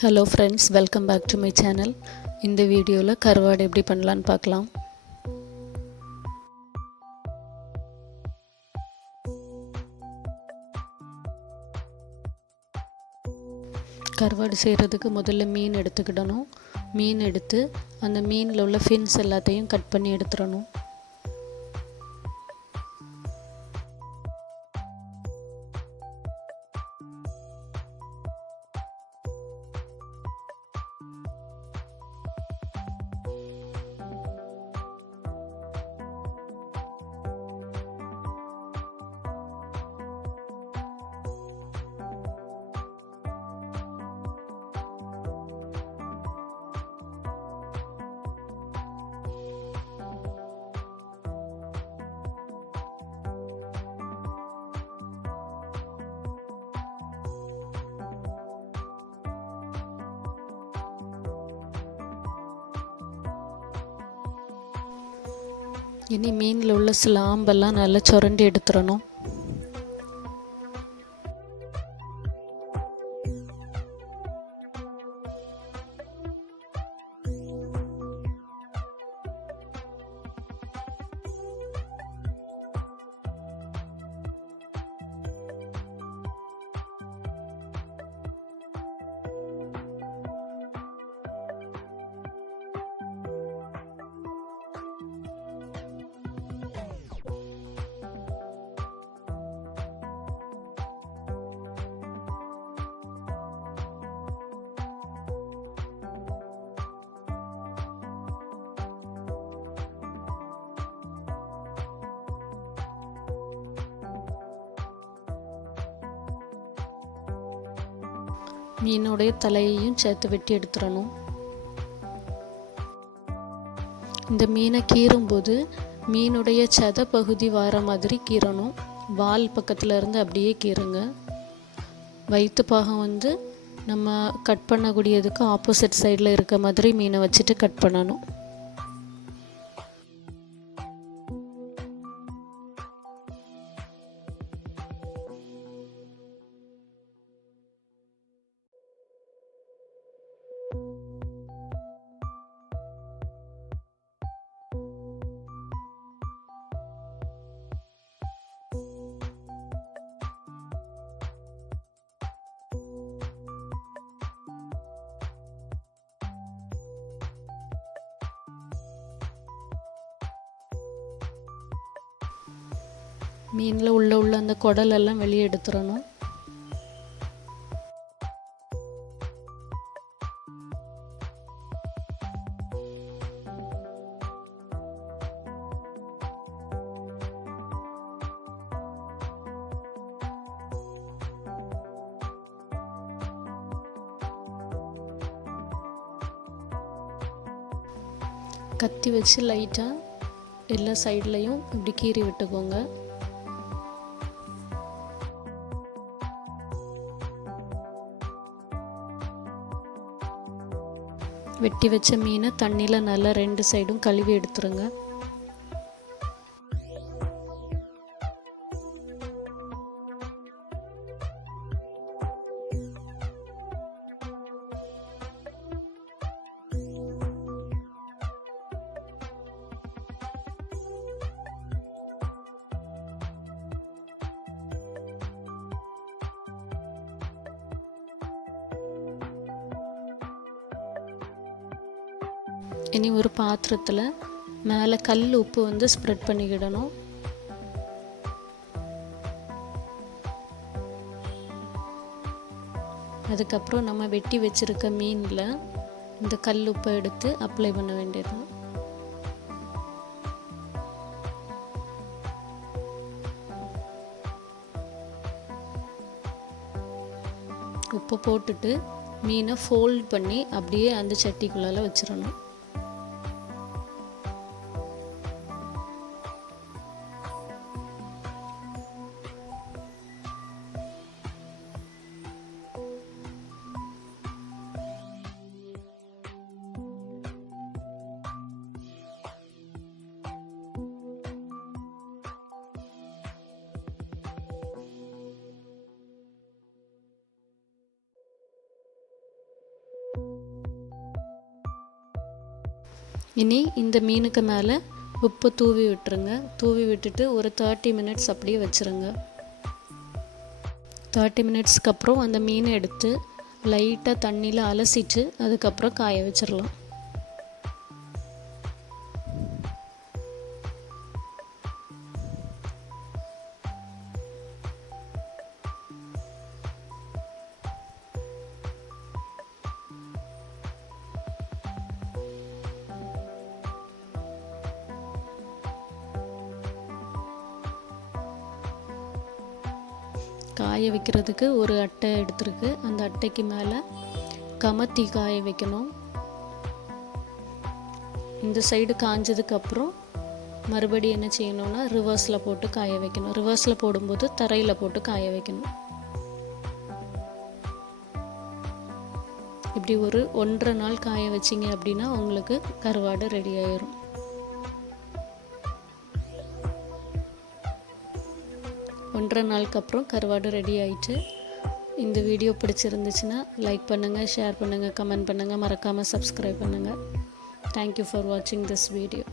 Hello friends, welcome back to my channel. இந்த வீடியோல கருவாடு எப்படி பண்ணலாம்னு பார்க்கலாம். கருவாடு செய்கிறதுக்கு முதல்ல மீன் எடுத்துக்கிடணும். மீன் எடுத்து அந்த மீனில் உள்ள ஃபின்ஸ் எல்லாத்தையும் கட் பண்ணி எடுத்துடணும். இனி மீனில் உள்ள ஸ்லாம்பெல்லாம் நல்லா சுரண்டி எடுத்துடணும். மீனுடைய தலையையும் சேர்த்து வெட்டி எடுத்துடணும். இந்த மீனை கீறும்போது மீனுடைய சதை பகுதி வர மாதிரி கீறணும். வால் பக்கத்தில் இருந்து அப்படியே கீறுங்க. வயிற்று பாகம் நம்ம கட் பண்ணக்கூடியதுக்கு ஆப்போசிட் சைடில் இருக்க மாதிரி மீனை வச்சுட்டு கட் பண்ணணும். மீனில் உள்ள அந்த குடலெல்லாம் வெளியே எடுத்துடணும். கத்தி வச்சு லைட்டாக எல்லா சைட்லேயும் இப்படி கீறி விட்டுக்கோங்க. வெட்டி வச்ச மீனை தண்ணியில் நல்லா 2 சைடும் கழுவி எடுத்துருங்க. இனி ஒரு பாத்திரத்தில் மேலே கல் உப்பு ஸ்ப்ரெட் பண்ணிக்கிடணும். அதுக்கப்புறம் நம்ம வெட்டி வச்சுருக்க மீனில் இந்த கல் உப்பை எடுத்து அப்ளை பண்ண வேண்டியதுதான். உப்பை போட்டுட்டு மீனை ஃபோல்ட் பண்ணி அப்படியே அந்த சட்டிக்குள்ளால வச்சிடணும். இனி இந்த மீனுக்கு மேலே உப்பு தூவி விட்டுருங்க. தூவி விட்டுட்டு ஒரு 30 மினிட்ஸ் அப்படியே வச்சுருங்க. 30 மினிட்ஸ்க்கு அப்புறம் அந்த மீனை எடுத்து லைட்டாக தண்ணியில் அலசிட்டு அதுக்கப்புறம் காய வச்சிடலாம். காய வைக்கிறதுக்கு ஒரு அட்டை எடுத்துருக்கு. அந்த அட்டைக்கு மேலே கமத்தி காய வைக்கணும். இந்த சைடு காஞ்சதுக்கப்புறம் மறுபடியும் என்ன செய்யணும்னா ரிவர்ஸில் போட்டு காய வைக்கணும். ரிவர்ஸில் போடும்போது தரையில் போட்டு காய வைக்கணும். இப்படி ஒரு 1.5 நாள் காய வச்சிங்க அப்படின்னா உங்களுக்கு கருவாடு ரெடி ஆயிரும். ஒன்றரை நாளுக்கு அப்புறம் கருவாடு ரெடி ஆயிட்டு. இந்த வீடியோ பிடிச்சிருந்துச்சுன்னா லைக் பண்ணுங்கள், ஷேர் பண்ணுங்கள், கமெண்ட் பண்ணுங்கள், மறக்காமல் சப்ஸ்கிரைப் பண்ணுங்கள். தேங்க்யூ ஃபார் வாட்சிங் திஸ் வீடியோ.